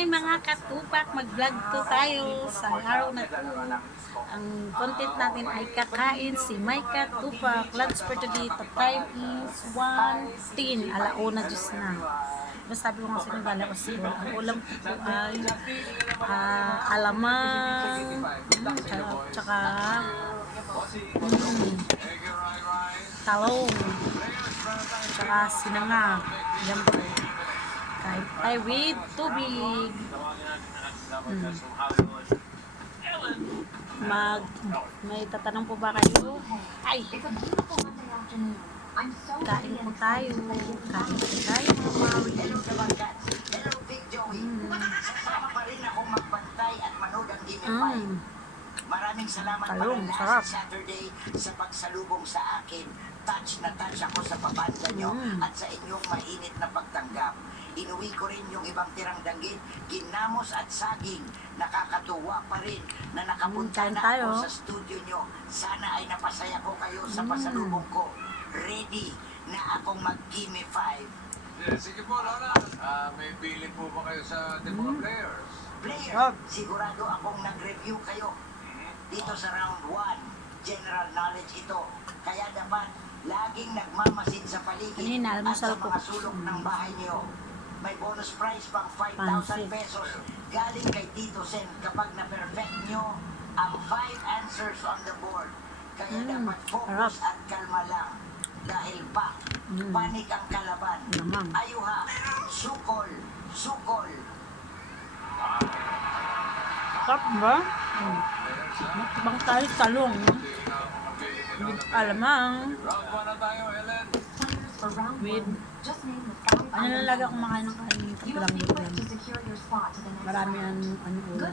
Hi mga katupak, mag-vlog to tayo sa araw na to. Ang content natin ay kakain si my katupak. Lunch for today, the time is 1:10, alauna Diyos na. Basta sabi ko nga sa nagala ko school, ang ulam ko po ay alamang, tsaka talong, tsaka sinanga. Yan po. Kain tayo with tubig. May tatanong po ba kayo? Ay! Kain po tayo. Kain po tayo. Maraming salamat Talong, pala sarap. last Saturday sa pagsalubong sa akin. Touch na touch ako sa pabanda nyo at sa inyong mainit na pagtanggap. Inuwi ko rin yung ibang tirang danggit, ginamos at saging. Nakakatuwa pa rin na nakapunta Kain na tayo. ako sa studio nyo. Sana ay napasaya ko kayo sa pasalubong ko. Ready na akong mag-gimme 5. Sige po, Lola. May billing po ba kayo sa ating mga players? Player, sigurado akong nag-review kayo dito sa round 1. General knowledge ito. Kaya dapat laging nagmamasid sa paligid Kanina, at almusal sa ko. mga sulok ng bahay niyo. May bonus prize pang 5,000 Pansit. pesos galing kay Tito Sen kapag na-perfect nyo ang 5 answers on the board. Kaya dapat focus sarap. at kalma lang. Dahil panik ang kalaban. Lamang. Ayuha, sukol, sukol. Sarap ba? Bang tayo talong. Alamang. Round 1 na tayo, Ellen. With ano lang lagi akong makain ng kain lang lang. Marami ang ano ulam.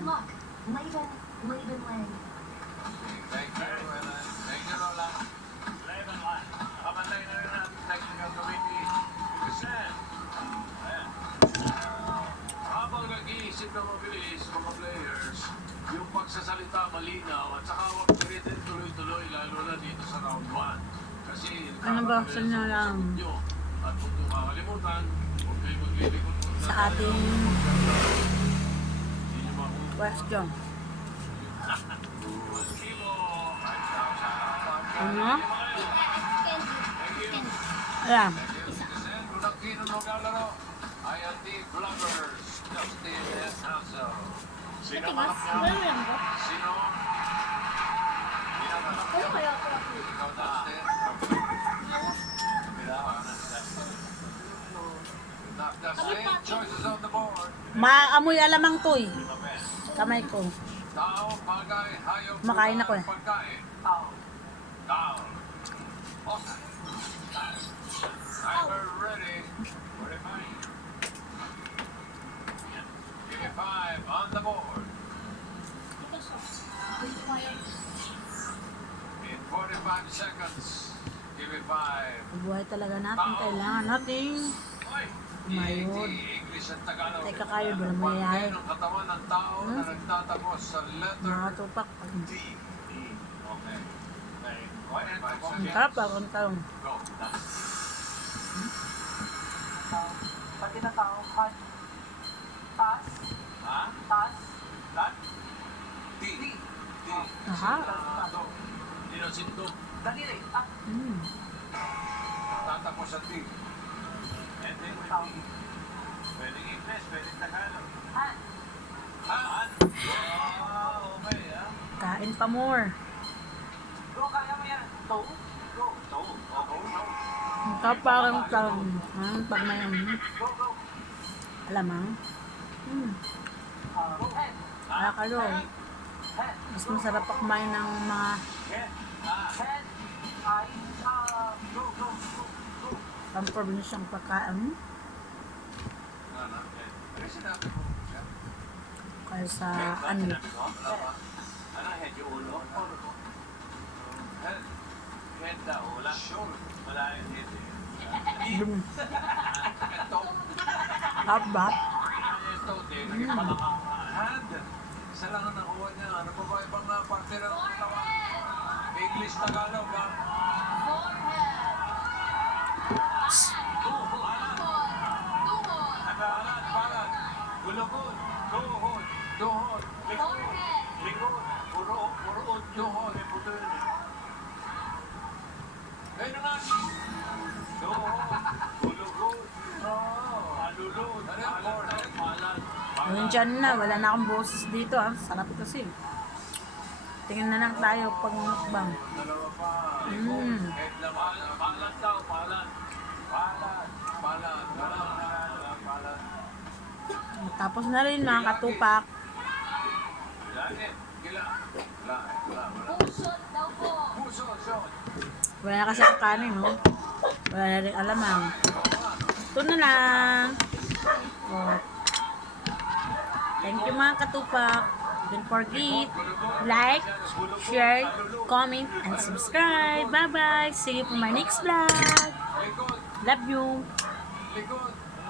Thank you, Ellen. Thank you, Lola. Level 1. Kapantay na rin ang technical committee. Sen. Ayan. Habang nag-iisip ng mabilis, mga players, yung pagsasalita malinaw at saka huwag pilitin tuloy-tuloy lalo na dito sa round 1. Kasi Ano ba, saan na lang? At kung makakalimutan, huwag kayo maglilikot muna. Sa ating Hindi nyo makuha. question. Kimo, 5,000. Ano? Alam. Unang kino maglalaro ay ang team Vloggers, Justin and Hansel. Sino manap niya? Sino? Pinamanap niya? Ikaw, Justin. Justin, choices on the board. Maamoy alamang to eh. Kamay ko. Tao, bagay, hayop, Makain ako eh. pagkain. Tao. Okay. Timer ready. 45. Give me 5 on the board. In 45 seconds. Give me 5. Buhay talaga natin. Kailangan natin. Mayod. English at Tagalog. Teka kayo, wala mangyayari. Parte ng katawan ng tao na nagtatapos sa letter Mga tupak. D. Okay. Okay. Go ahead. 5 Ang seconds. sarap ako ng talong. Go. Pati na tao, hot. Tas, Ha? tas, That? D. D. Aha. Dinosinto. daliri. Tatapos sa D. And then with D. Pwedeng English, pwedeng Tagalog. Han. Han. Okay, ah. Kain pa more. Bro, kaya mo yan. To? Go. So, okay. Ang sarap pa ng talong. Pag may Go, go. alamang. Go, head. Akalo. Head. Mas masarap pa kumain ng mga Head. Head. Ay, go, go, go, go. pang-probinsyang pagkain. Ano? Ano sinabi mo? Kaya sa ano. Sinabi ko? Wala ba? Ano, head yung ulo? Head. Head daw. Wala. Sure. Wala yung head eh. Ito. Haba. Ito, di. Naging palangahan. Isa lang ang nakuha niya. Ano pa ba ibang parte ng katawan? English, Tagalog, ha? Nag-aalat, balat. Gulugod. Tuhod. Tuhod. Likod. Likod. Puroon. Tuhod. May puto yun eh. Ayun na nga. Tuhod. Hulugod. Alulod. Palan. Ayun dyan na, wala na akong boses dito ah. Sarap kasi. Tingnan na lang tayo pag mukbang. Dalawa pa. Mm. Palan daw. Palan. Palan. Tapos na rin mga katupak. Langit. Gila. Wala. Pusot daw po. Puso. Shot. Wala na kasi ang kanin, no? Wala na rin alamang. Ito na lang. Oh. Thank you mga katupak. Don't forget, like, share, comment, and subscribe. Bye-bye. See you for my next vlog. Likod. Love you. Likod.